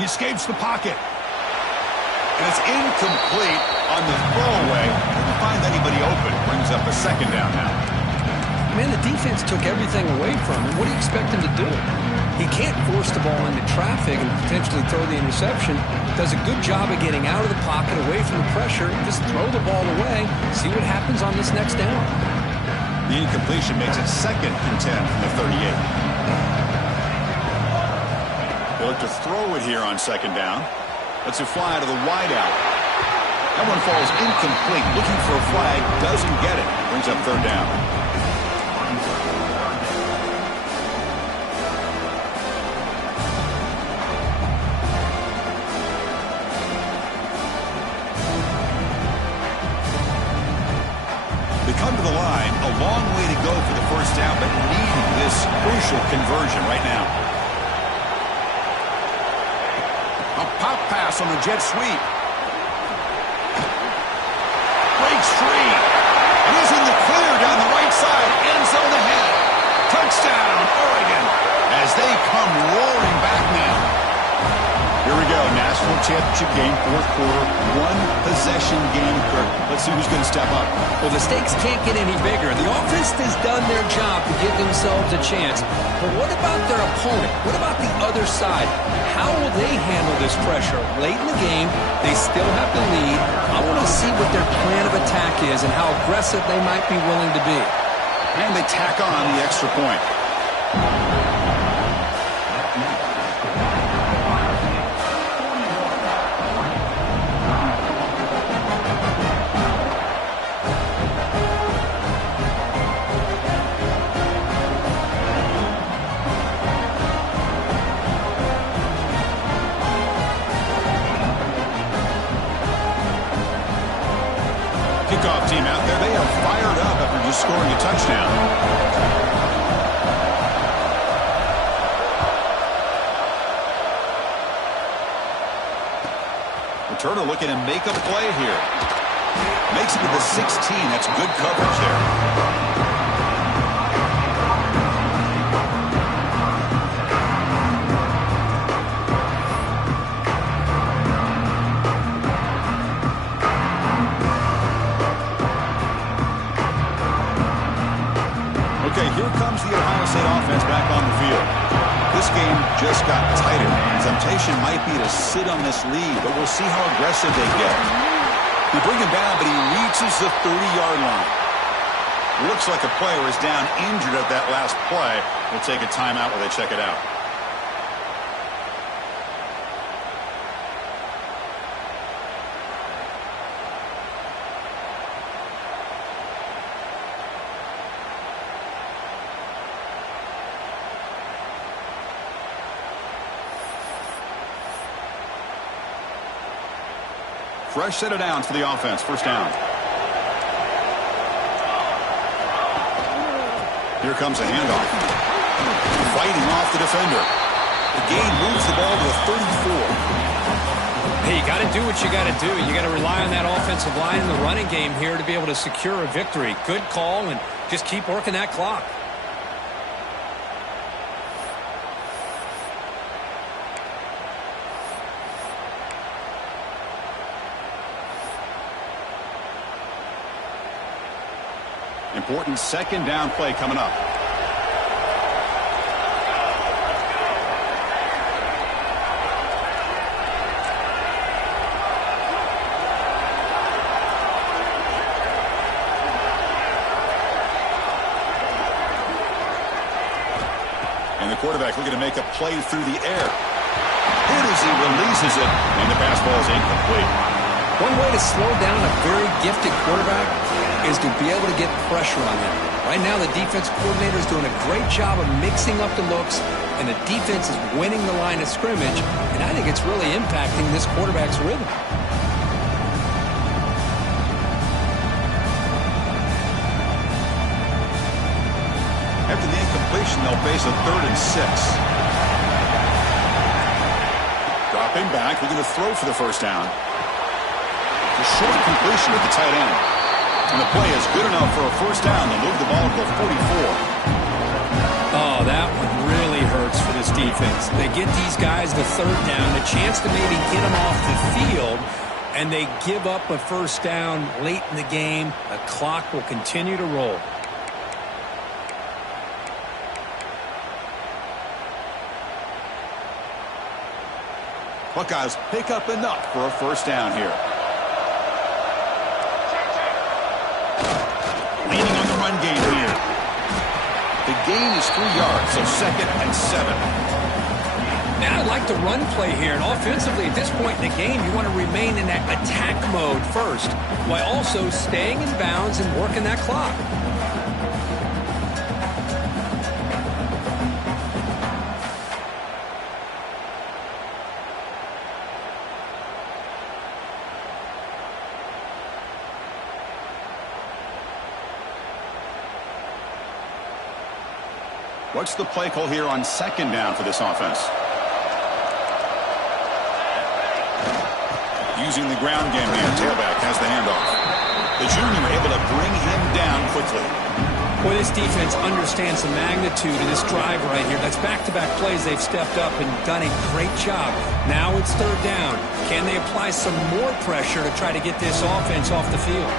He escapes the pocket. And it's incomplete on the throwaway. Didn't find anybody open. Brings up a second down now. Man, the defense took everything away from him. What do you expect him to do? He can't force the ball into traffic and potentially throw the interception. Does a good job of getting out of the pocket, away from the pressure, and just throw the ball away. See what happens on this next down. The incompletion makes it 2nd and 10 from the 38. They look to throw it here on 2nd down. Let's it fly to the wideout. That one falls incomplete. Looking for a flag, doesn't get it. Brings up 3rd down. They come to the line, a long way to go for the first down, but needing this crucial conversion right now. A pop pass on the jet sweep. Breaks free. And he's in the clear down the right side. End zone ahead. Touchdown, Oregon. As they come roaring back now. Here we go. National championship game, 4th quarter. 1-possession game. Let's see who's going to step up. Well, the stakes can't get any bigger. The offense has done their job to give themselves a chance. But what about their opponent? What about the other side? How will they handle this pressure? Late in the game, they still have the lead. I want to see what their plan of attack is and how aggressive they might be willing to be. And they tack on the extra point. Kickoff team out there. They are fired up after just scoring a touchdown. Returner looking to make a play here. Makes it to the 16. That's good coverage there. Okay, here comes the Ohio State offense back on the field. This game just got tighter. Temptation might be to sit on this lead, but we'll see how aggressive they get. They bring him down, but he reaches the 30-yard line. Looks like a player is down injured at that last play. We'll take a timeout while they check it out. Fresh set of downs for the offense. First down. Here comes a handoff. Fighting off the defender. The gain moves the ball to the 34. Hey, you got to do what you got to do. You got to rely on that offensive line in the running game here to be able to secure a victory. Good call, and just keep working that clock. Important second down play coming up. And the quarterback looking to make a play through the air. Good as he releases it, and the pass ball is incomplete. One way to slow down a very gifted quarterback is to be able to get pressure on him. Right now, the defense coordinator is doing a great job of mixing up the looks, and the defense is winning the line of scrimmage, and I think it's really impacting this quarterback's rhythm. After the incompletion, they'll face a 3rd and 6. Dropping back, looking to throw for the first down. A short completion at the tight end. And the play is good enough for a first down. They move the ball to the 44. Oh, that one really hurts for this defense. They get these guys the 3rd down, a chance to maybe get them off the field, and they give up a first down late in the game. The clock will continue to roll. Buckeyes pick up enough for a first down here. Leaning on the run game here. The gain is 3 yards, so 2nd and 7. Now I like the run play here, and offensively at this point in the game, you want to remain in that attack mode first, while also staying in bounds and working that clock. What's the play call here on 2nd down for this offense? Using the ground game here. Tailback has the handoff. The junior able to bring him down quickly. Boy, this defense understands the magnitude of this drive right here. That's back-to-back plays. They've stepped up and done a great job. Now it's 3rd down. Can they apply some more pressure to try to get this offense off the field?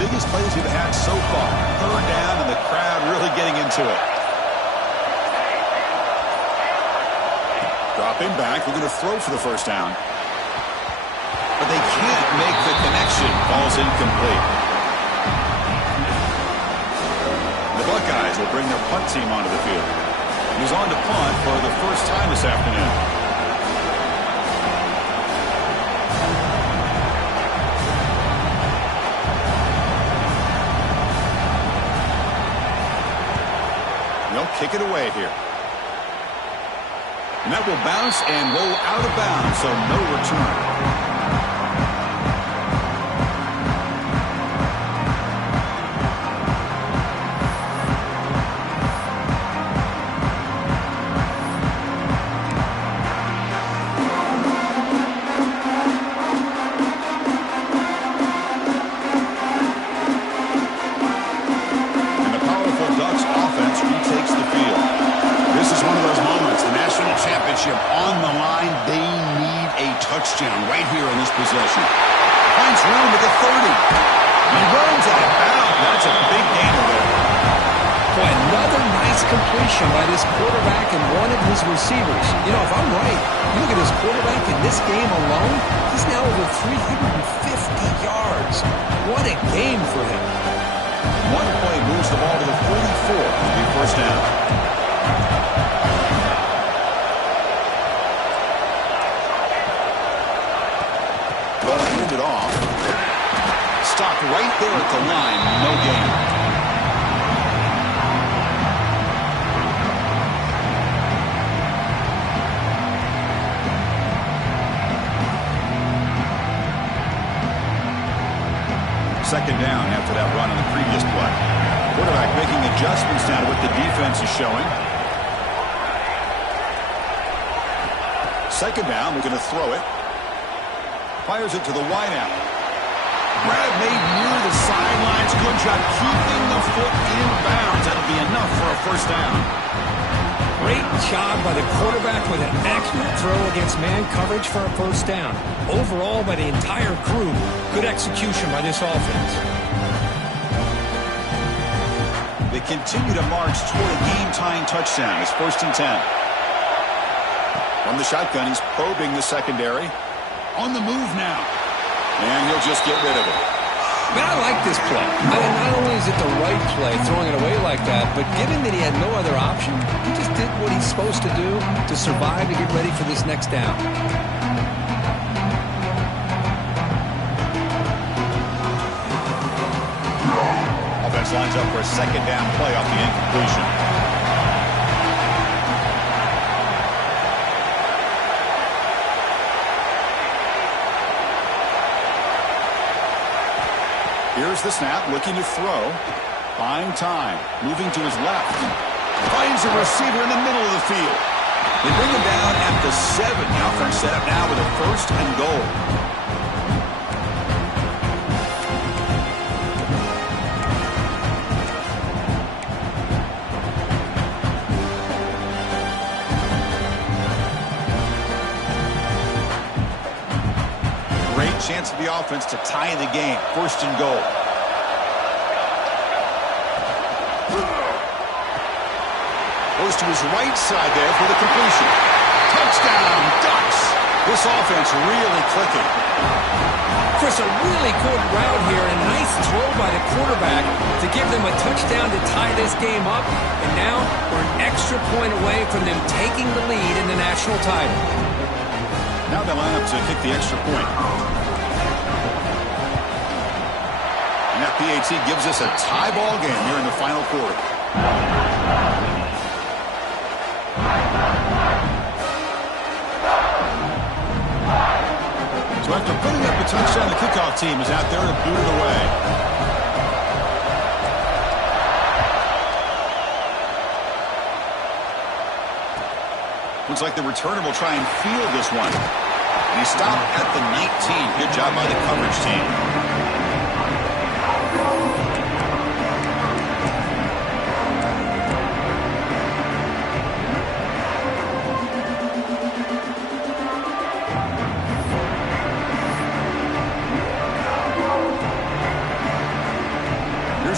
Biggest plays we've had so far. 3rd down, and the crowd really getting into it. Dropping back, we're going to throw for the first down. But they can't make the connection. Ball's incomplete. The Buckeyes will bring their punt team onto the field. He's on to punt for the first time this afternoon. Kick it away here. And that will bounce and roll out of bounds, so no return. On the line, they need a touchdown right here in this possession. Finds room at the 30. He runs out of bounds. That's a big gainer there. Boy, another nice completion by this quarterback and one of his receivers. You know, if I'm right, you look at this quarterback in this game alone, he's now over 350 yards. What a game for him. One play moves the ball to the 44 to be first down. It off. Stopped right there at the line. No gain. down after that run on the previous play. Quarterback making adjustments now to what the defense is showing. Second down, we're going to throw it. Fires it to the wideout. Grab made near the sidelines. Good job keeping the foot in bounds. That'll be enough for a first down. Great job by the quarterback with an accurate throw against man coverage for a first down. Overall, by the entire group, good execution by this offense. They continue to march toward a game-tying touchdown. It's 1st and 10. From the shotgun, he's probing the secondary. On the move now. And he'll just get rid of it. Man, I like this play. Not only is it the right play, throwing it away like that, but given that he had no other option, he just did what he's supposed to do to survive and get ready for this next down. Offense lines up for a second down play off the incompletion. Here's the snap, looking to throw. Buying time, moving to his left. Finds a receiver in the middle of the field. They bring him down at the 7. The offense set up now with a 1st and goal. Great chance for the offense to tie the game. 1st and goal. Goes to his right side there for the completion. Touchdown, Ducks. This offense really clicking. Chris, a really good route here and a nice throw by the quarterback to give them a touchdown to tie this game up. And now we're an extra point away from them taking the lead in the national title. Now they line up to kick the extra point. And that PAT gives us a tie ball game here in the final quarter. So after putting up a touchdown, the kickoff team is out there to boot it away. Looks like the returner will try and field this one. And he stopped at the 19. Good job by the coverage team.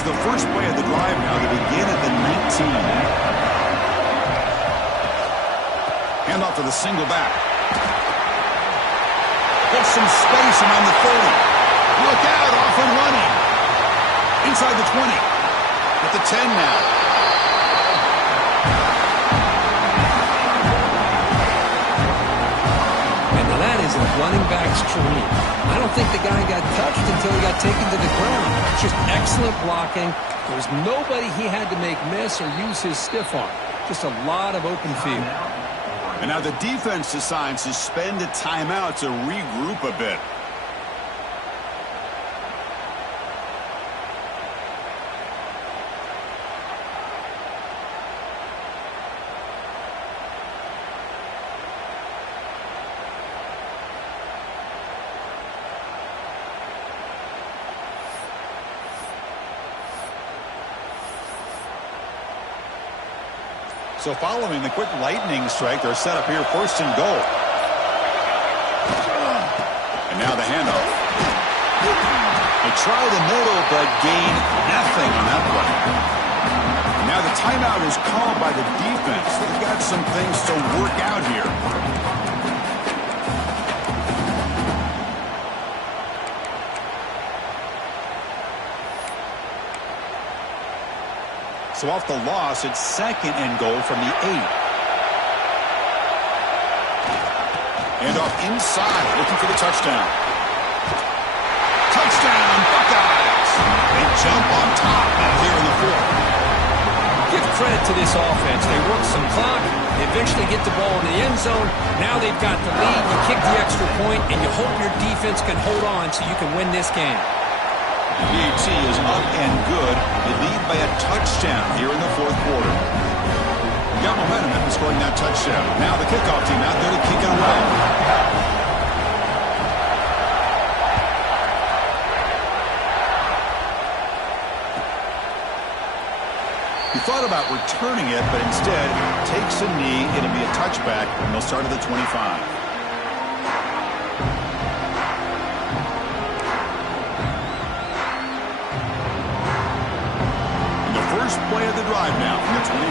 The first play of the drive now to begin at the 19. Handoff to the single back. Gets some space around the 30. Look out, off and running. Inside the 20. At the 10 now. And now that is a running back's dream. I don't think the guy got touched until he got taken to the ground. Just excellent blocking. There was nobody he had to make miss or use his stiff arm. Just a lot of open field. And now the defense decides to spend a timeout to regroup a bit. So following the quick lightning strike, they're set up here 1st and goal. And now the handoff. They try the middle, but gain nothing on that play. And now the timeout is called by the defense. They've got some things to work out here. So off the loss, it's 2nd and goal from the 8. And off inside, looking for the touchdown. Touchdown, Buckeyes! They jump on top now here in the 4th. Give credit to this offense. They work some clock. They eventually get the ball in the end zone. Now they've got the lead. You kick the extra point, and you hope your defense can hold on so you can win this game. PAT is up and good. They lead by a touchdown here in the fourth quarter. Got momentum after scoring that touchdown. Now the kickoff team out there to kick it away. He thought about returning it, but instead takes a knee. It'll be a touchback, and they'll start at the 25. First play of the drive now from the 25.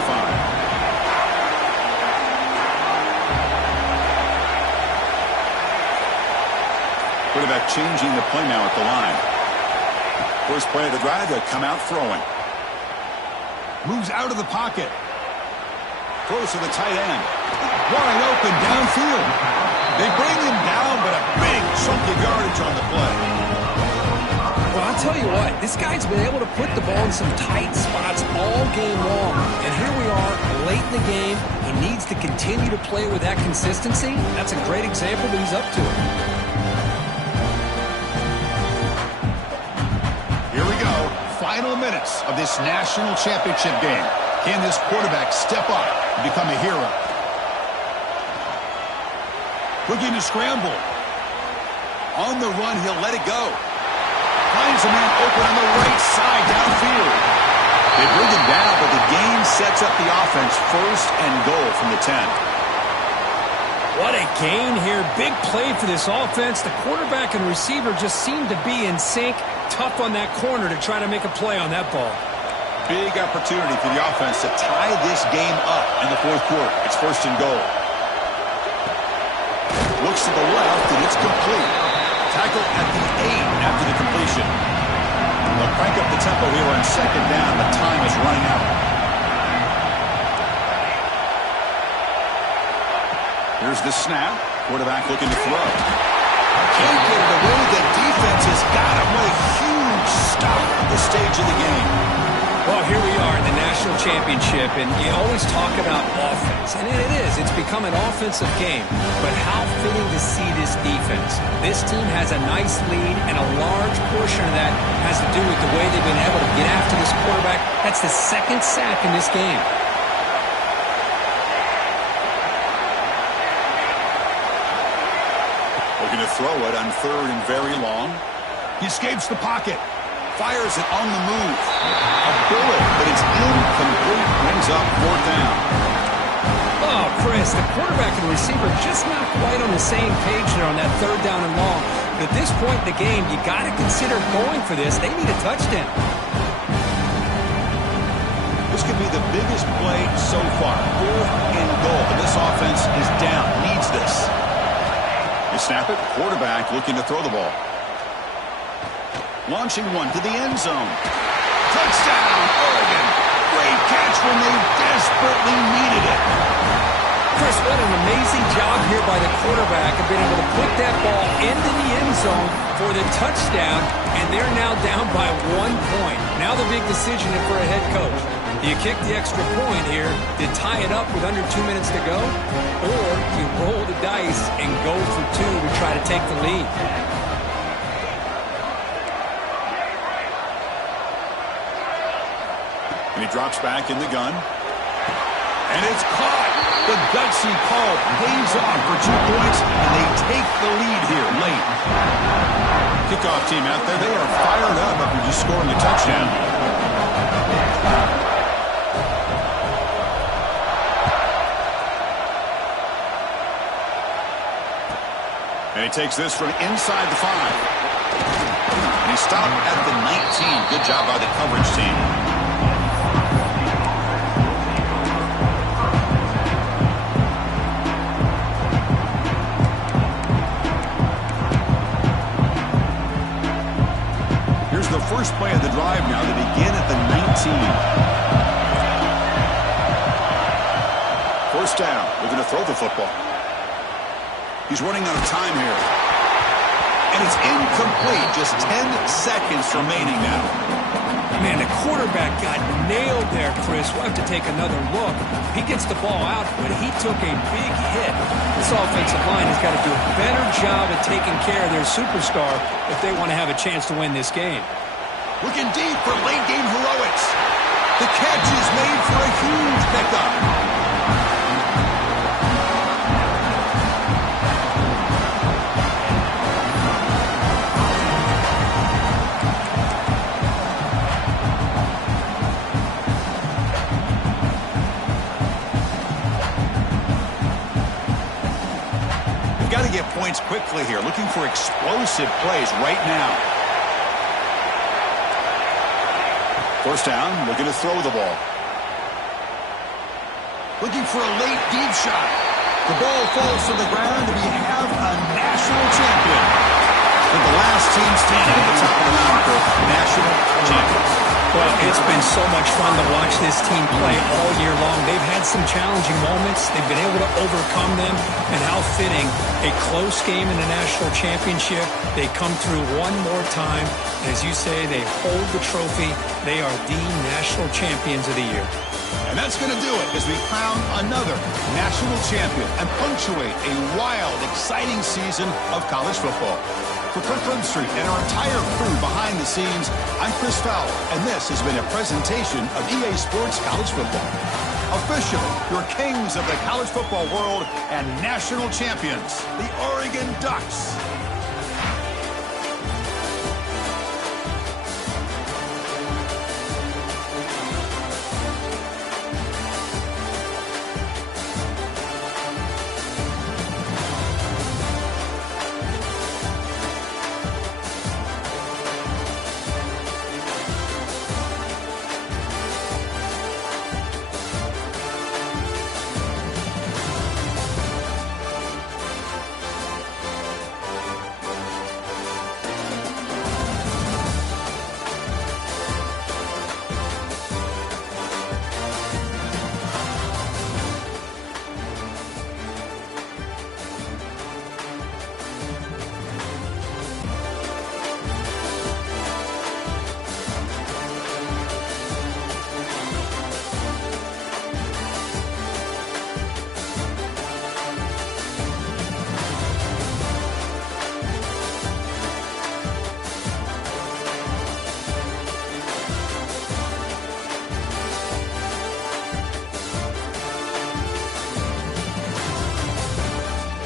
Quarterback changing the play now at the line. First play of the drive, they'll come out throwing. Moves out of the pocket. Throws to the tight end. Wide open downfield. They bring him down, but a big chunk of yardage on the play. Well, I'll tell you what, this guy's been able to put the ball in some tight spots all game long. And here we are, late in the game. He needs to continue to play with that consistency. That's a great example that he's up to it. Here we go. Final minutes of this national championship game. Can this quarterback step up and become a hero? Looking to scramble. On the run, he'll let it go. Finds a man open on the right side downfield. They bring him down, but the game sets up the offense first and goal from the 10. What a gain here. Big play for this offense. The quarterback and receiver just seem to be in sync. Tough on that corner to try to make a play on that ball. Big opportunity for the offense to tie this game up in the fourth quarter. It's first and goal. Looks to the left, and it's complete. Tackle at the 8 after the completion. They'll crank up the tempo here on second down. The time is running out. Here's the snap. Quarterback looking to throw. Can't get it away. The defense has got him. What a huge stop at this stage of the game. Well, here we are in the national championship, and you always talk about offense. And it is. It's become an offensive game. But how fitting to see this defense. This team has a nice lead, and a large portion of that has to do with the way they've been able to get after this quarterback. That's the second sack in this game. Looking to throw it on third and very long. He escapes the pocket. Fires it on the move. A bullet, but it's incomplete. Brings up fourth down. Oh, Chris, the quarterback and receiver just not quite on the same page there on that third down and long. But at this point in the game, you got to consider going for this. They need a touchdown. This could be the biggest play so far. Fourth and goal. But this offense is down. Needs this. They snap it. Quarterback looking to throw the ball. Launching one to the end zone. Touchdown, Oregon. Great catch when they desperately needed it. Chris, what an amazing job here by the quarterback of being able to put that ball into the end zone for the touchdown, and they're now down by 1 point. Now the big decision for a head coach. Do you kick the extra point here to tie it up with under 2 minutes to go? Or do you roll the dice and go for 2 to try to take the lead? And he drops back in the gun. And it's caught. The gutsy call pays off for 2 points, and they take the lead here late. Kickoff team out there, they are fired up after just scoring a touchdown. And he takes this from inside the 5. And he stopped at the 19. Good job by the coverage team. Here's the first play of the drive now. They begin at the 19. First down. We're going to throw the football. He's running out of time here. And it's incomplete. Just 10 seconds remaining now. Man, the quarterback got nailed there, Chris. We'll have to take another look. He gets the ball out, but he took a big hit. This offensive line has got to do a better job of taking care of their superstar if they want to have a chance to win this game. Looking deep for late-game heroics. The catch is made for a huge pickup. Got to get points quickly here. Looking for explosive plays right now. First down, looking to throw the ball. Looking for a late deep shot. The ball falls to the ground, and we have a national champion. And the last team standing at the top of the mountain for national champions. Well, it's been so much fun to watch this team play all year long. They've had some challenging moments. They've been able to overcome them. And how fitting, a close game in the national championship. They come through one more time. And as you say, they hold the trophy. They are the national champions of the year. And that's going to do it as we crown another national champion and punctuate a wild, exciting season of college football. For Kirk Street and our entire crew behind the scenes, I'm Chris Fowler, and this has been a presentation of EA Sports College Football. Officially, your kings of the college football world and national champions, the Oregon Ducks.